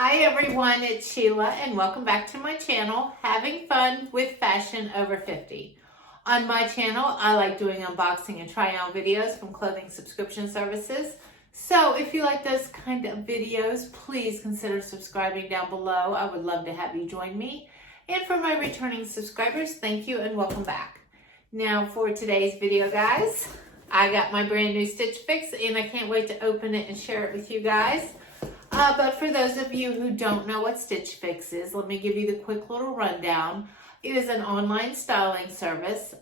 Hi everyone, it's Sheila and welcome back to my channel, Having Fun with Fashion Over 50. On my channel, I like doing unboxing and try on videos from clothing subscription services. So if you like those kind of videos, please consider subscribing down below. I would love to have you join me. And for my returning subscribers, thank you and welcome back. Now for today's video, guys, I got my brand new Stitchfix and I can't wait to open it and share it with you guys. But for those of you who don't know what Stitchfix is, let me give you the quick little rundown. It is an online styling service.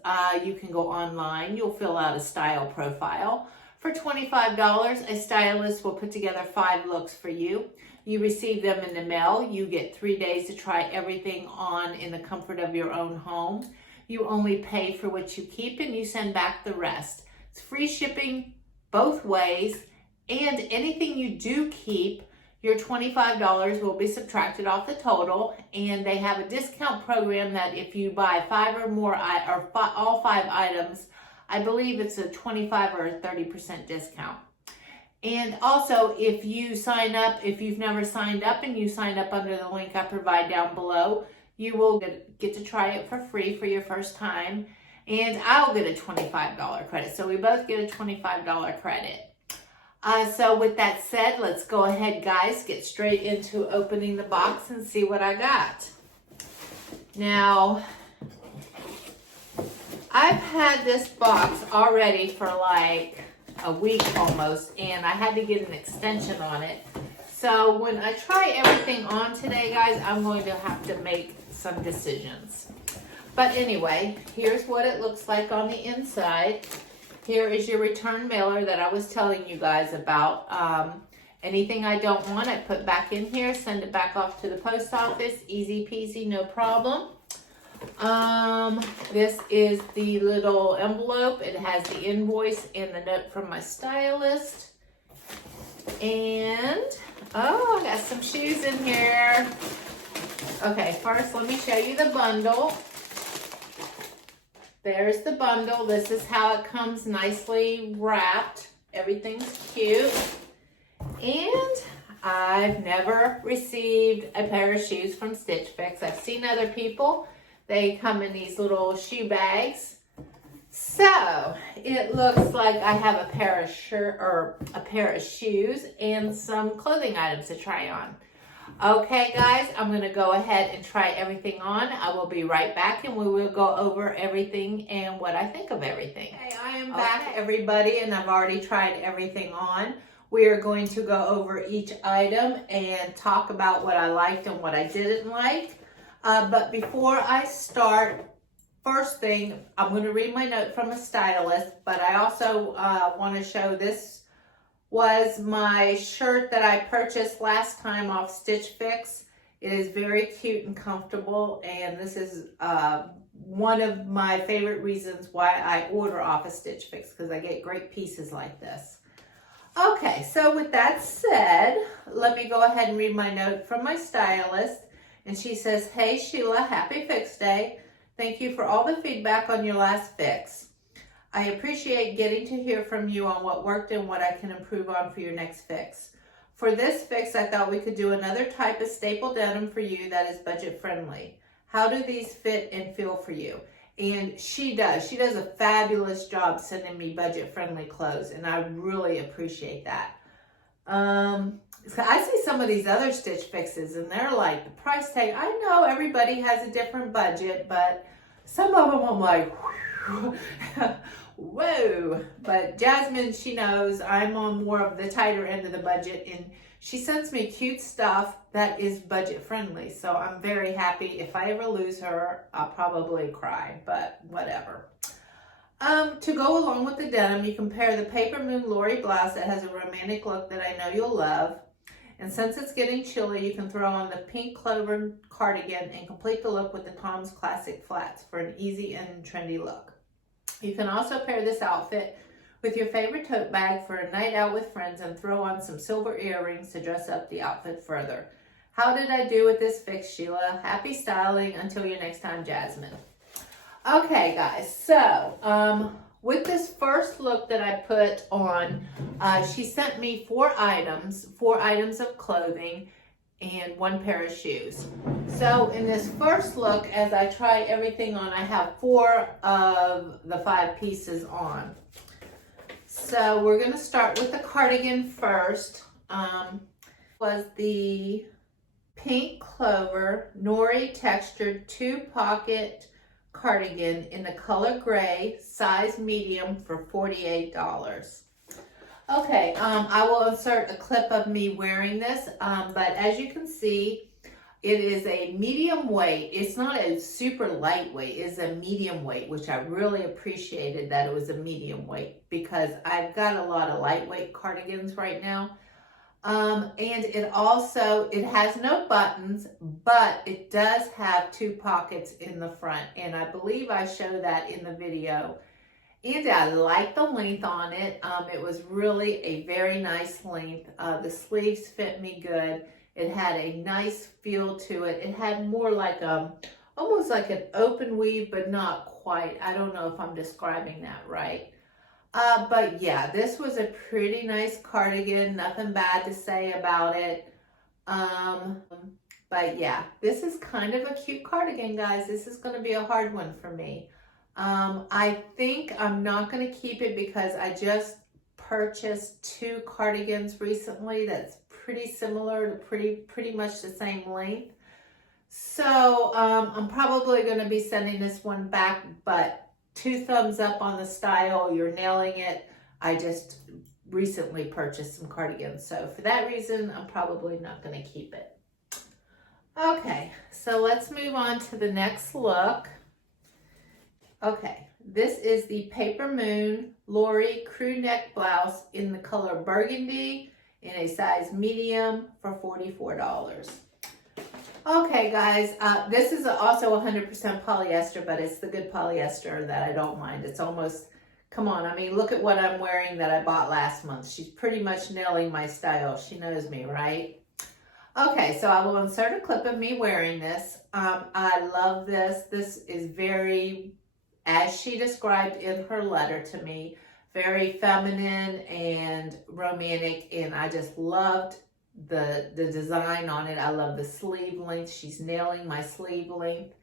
You can go online, you'll fill out a style profile. For $25, a stylist will put together 5 looks for you. You receive them in the mail. You get 3 days to try everything on in the comfort of your own home. You only pay for what you keep and you send back the rest. It's free shipping both ways, and anything you do keep, your $25 will be subtracted off the total, and they have a discount program that if you buy 5 or more, all 5 items, I believe it's a 25 or a 30% discount. And also, if you sign up, if you've never signed up and you sign up under the link I provide down below, you will get to try it for free for your first time, and I'll get a $25 credit. So we both get a $25 credit. So with that said, let's go ahead, guys, get straight into opening the box and see what I got. Now, I've had this box already for like a week almost, and I had to get an extension on it. So when I try everything on today, guys, I'm going to have to make some decisions. But anyway, here's what it looks like on the inside. Here is your return mailer that I was telling you guys about. Anything I don't want, I put back in here, send it back off to the post office. Easy peasy, no problem. This is the little envelope. It has the invoice and the note from my stylist. And, oh, I got some shoes in here. Okay, first let me show you the bundle. There's the bundle. This is how it comes nicely wrapped. Everything's cute. And I've never received a pair of shoes from Stitchfix. I've seen other people. They come in these little shoe bags. So it looks like I have a pair of shoes and some clothing items to try on. Okay, guys, I'm going to go ahead and try everything on. I will be right back and we will go over everything and what I think of everything. Okay, I am back, everybody, and I've already tried everything on. We are going to go over each item and talk about what I liked and what I didn't like. But before I start, first thing, I'm going to read my note from a stylist, but I also want to show this was my shirt that I purchased last time off Stitchfix. It is very cute and comfortable, and this is one of my favorite reasons why I order off of Stitchfix, because I get great pieces like this. Okay, so with that said, let me go ahead and read my note from my stylist. And she says, "Hey Sheila, happy Fix Day. Thank you for all the feedback on your last fix. I appreciate getting to hear from you on what worked and what I can improve on for your next fix. For this fix, I thought we could do another type of staple denim for you that is budget friendly. How do these fit and feel for you?" And she does. She does a fabulous job sending me budget friendly clothes, and I really appreciate that. So I see some of these other Stitch Fixes, and they're like, the price tag, I know everybody has a different budget, but some of them I'm like, whoa. But Jasmine, she knows I'm on more of the tighter end of the budget, and she sends me cute stuff that is budget friendly. So I'm very happy. If I ever lose her, I'll probably cry, but whatever. To go along with the denim, you can pair the PAPERMOON Larie blouse that has a romantic look that I know you'll love. And since it's getting chilly, you can throw on the pink CLOVER cardigan and complete the look with the Tom's Classic flats for an easy and trendy look. You can also pair this outfit with your favorite tote bag for a night out with friends and throw on some silver earrings to dress up the outfit further. How did I do with this fix, Sheila? Happy styling. Until your next time, Jasmine. Okay, guys, so with this first look that I put on, she sent me 4 items of clothing, and 1 pair of shoes. So in this first look, as I try everything on, I have 4 of the 5 pieces on. So we're going to start with the cardigan first. Was the pink clover NOURI textured 2-pocket cardigan in the color gray, size medium, for $48. Okay, I will insert a clip of me wearing this, but as you can see, it is a medium weight. It's not a super lightweight, it's a medium weight, which I really appreciated that it was a medium weight because I've got a lot of lightweight cardigans right now. And it has no buttons, but it does have 2 pockets in the front, and I believe I show that in the video. And I like the length on it. It was really a very nice length. The sleeves fit me good. It had a nice feel to it. It had more like almost like an open weave, but not quite. I don't know if I'm describing that right. But yeah, this was a pretty nice cardigan. Nothing bad to say about it. But yeah, this is kind of a cute cardigan, guys. This is going to be a hard one for me. I think I'm not going to keep it because I just purchased 2 cardigans recently that's pretty similar to pretty much the same length. So I'm probably going to be sending this one back, but 2 thumbs up on the style. You're nailing it. I just recently purchased some cardigans, so for that reason I'm probably not going to keep it. Okay, so let's move on to the next look. Okay, this is the PAPERMOON Larie crew neck blouse in the color Burgundy in a size medium for $44. Okay, guys, this is also 100% polyester, but it's the good polyester that I don't mind. It's almost, come on, I mean, look at what I'm wearing that I bought last month. She's pretty much nailing my style. She knows me, right? Okay, so I will insert a clip of me wearing this. I love this. This is very, as she described in her letter to me, very feminine and romantic, and I just loved the design on it. I love the sleeve length. She's nailing my sleeve length,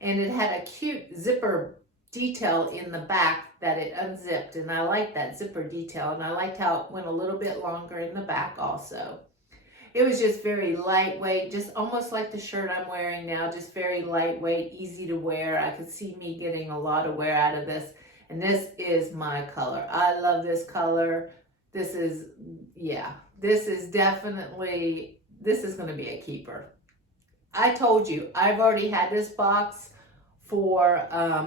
and it had a cute zipper detail in the back that it unzipped, and I like that zipper detail, and I liked how it went a little bit longer in the back also. It was just very lightweight, just almost like the shirt I'm wearing now, just very lightweight, easy to wear. I could see me getting a lot of wear out of this, and this is my color. I love this color. This is, yeah, this is definitely, this is going to be a keeper. I told you, I've already had this box for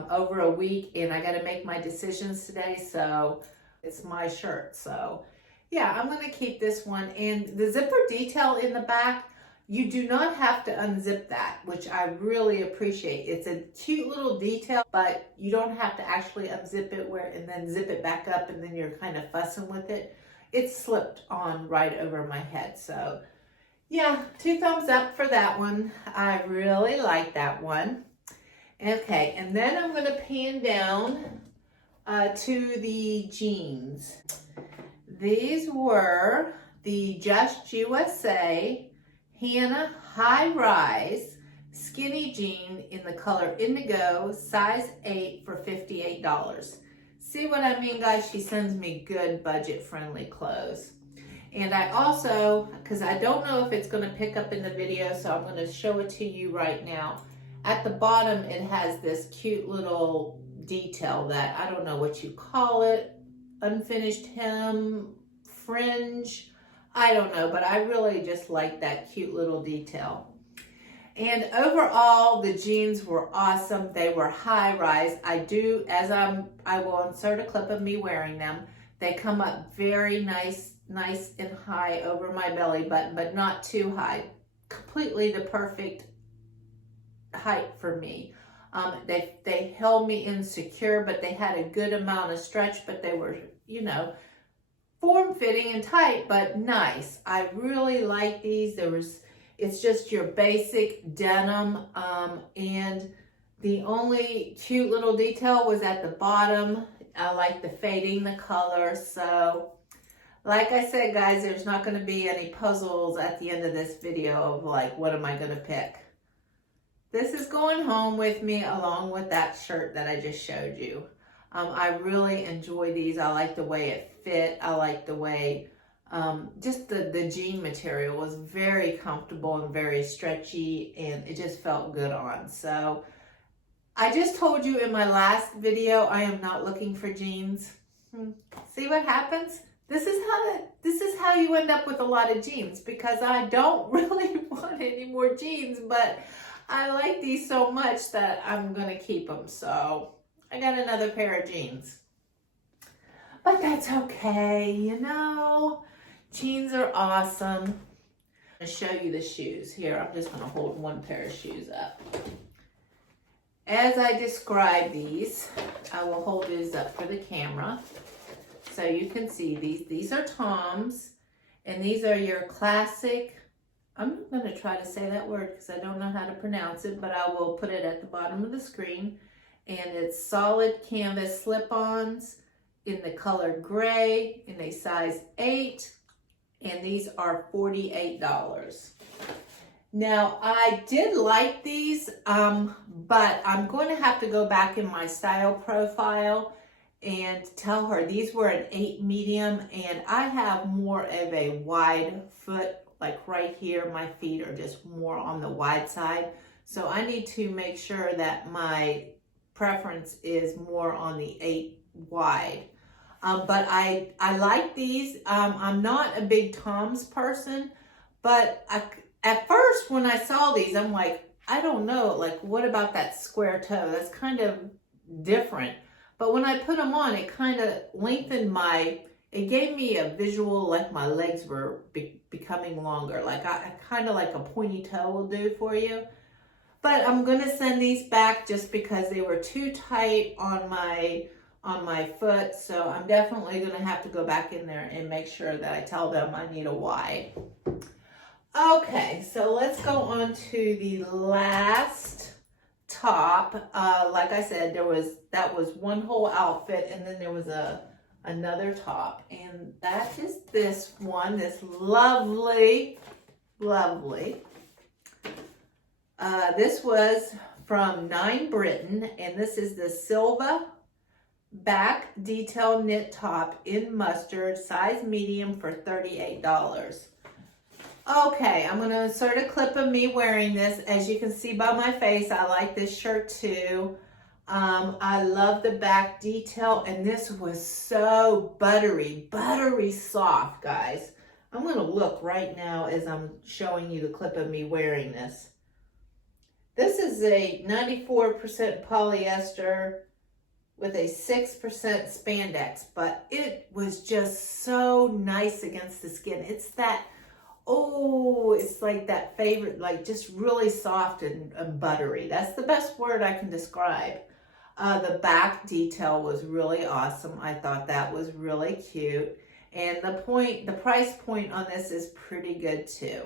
over a week, and I got to make my decisions today, so it's my shirt. So yeah, I'm going to keep this one. And the zipper detail in the back, you do not have to unzip that, which I really appreciate. It's a cute little detail, but you don't have to actually unzip it and then zip it back up, and then you're kind of fussing with it. It slipped on right over my head. So yeah, 2 thumbs up for that one. I really like that one. Okay, and then I'm going to pan down to the jeans. These were the Just USA Hanna High Rise Skinny Jean in the color Indigo, size 8 for $58. See what I mean, guys? She sends me good budget-friendly clothes. And I also, because I don't know if it's going to pick up in the video, so I'm going to show it to you right now. At the bottom, it has this cute little detail that, I don't know what you call it, unfinished hem, fringe, I don't know, but I really just like that cute little detail. And overall, the jeans were awesome. They were high rise. I will insert a clip of me wearing them. They come up very nice and high over my belly button, but not too high. Completely the perfect height for me. They held me insecure, but they had a good amount of stretch, but they were, you know, form-fitting and tight, but nice. I really like these. It's just your basic denim, and the only cute little detail was at the bottom. I like the fading the color, so Like I said, guys, there's not going to be any puzzles at the end of this video of like, what am I going to pick? This is going home with me along with that shirt that I just showed you. I really enjoy these. I like the way it fit. I like the way, just the jean material was very comfortable and very stretchy, and it just felt good on. So I just told you in my last video, I am not looking for jeans. See what happens? This is how you end up with a lot of jeans, because I don't really want any more jeans, but I like these so much that I'm going to keep them. So I got another pair of jeans. But that's okay, you know. Jeans are awesome. I'm going to show you the shoes. Here, I'm just going to hold one pair of shoes up. As I describe these, I will hold these up for the camera so you can see these. These are Toms, and these are your classic. I'm not going to try to say that word because I don't know how to pronounce it, but I will put it at the bottom of the screen. And it's solid canvas slip-ons in the color gray in a size 8, and these are $48. Now, I did like these, but I'm going to have to go back in my style profile and tell her these were an 8 medium, and I have more of a wide foot. Like right here, my feet are just more on the wide side. So I need to make sure that my preference is more on the 8 wide. But I like these. I'm not a big Toms person, but at first when I saw these, I'm like, I don't know, like what about that square toe? That's kind of different. But when I put them on, it kind of lengthened it gave me a visual like my legs were becoming longer. Like I kind of like a pointy toe will do for you. But I'm going to send these back just because they were too tight on my foot. So I'm definitely going to have to go back in there and make sure that I tell them I need a wide. Okay, so let's go on to the last top. Like I said, that was one whole outfit, and then there was another top, and that is this one, this lovely. This was from 9 Britain, and this is the Silva back detail knit top in mustard, size medium, for $38. Okay, I'm going to insert a clip of me wearing this. As you can see by my face, I like this shirt too. I love the back detail, and this was so buttery soft, guys. I'm going to look right now as I'm showing you the clip of me wearing this. This is a 94% polyester with a 6% spandex, but it was just so nice against the skin. It's that, oh, it's like that favorite, like just really soft and buttery. That's the best word I can describe. The back detail was really awesome. I thought that was really cute. And the price point on this is pretty good too.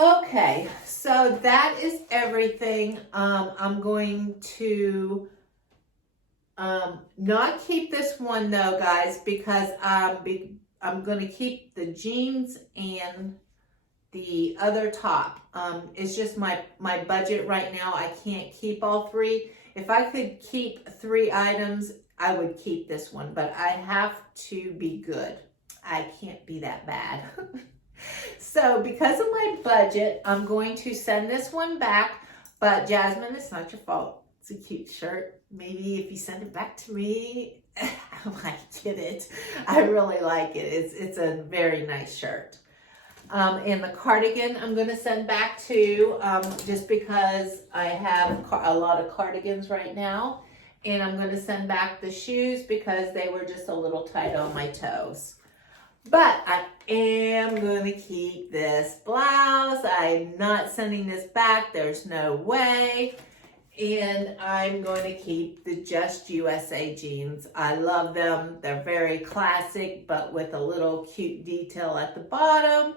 Okay, so that is everything. I'm going to not keep this one though, guys, because I'm going to keep the jeans and the other top. It's just my budget right now. I can't keep all 3. If I could keep 3 items, I would keep this one, but I have to be good. I can't be that bad. So because of my budget, I'm going to send this one back, but Jasmine, it's not your fault. It's a cute shirt. Maybe if you send it back to me, I might get it. I really like it. It's a very nice shirt. And the cardigan I'm going to send back too, just because I have a lot of cardigans right now. And I'm going to send back the shoes because they were just a little tight on my toes. But I am going to keep this blouse. I'm not sending this back. There's no way. And I'm going to keep the Just USA jeans. I love them. They're very classic, but with a little cute detail at the bottom.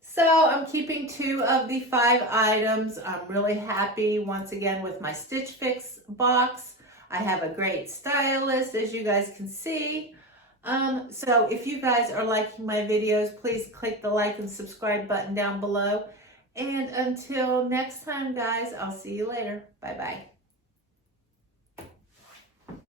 So I'm keeping 2 of the 5 items. I'm really happy once again with my Stitchfix box. I have a great stylist, as you guys can see. So if you guys are liking my videos, please click the like and subscribe button down below. And until next time, guys, I'll see you later. Bye-bye.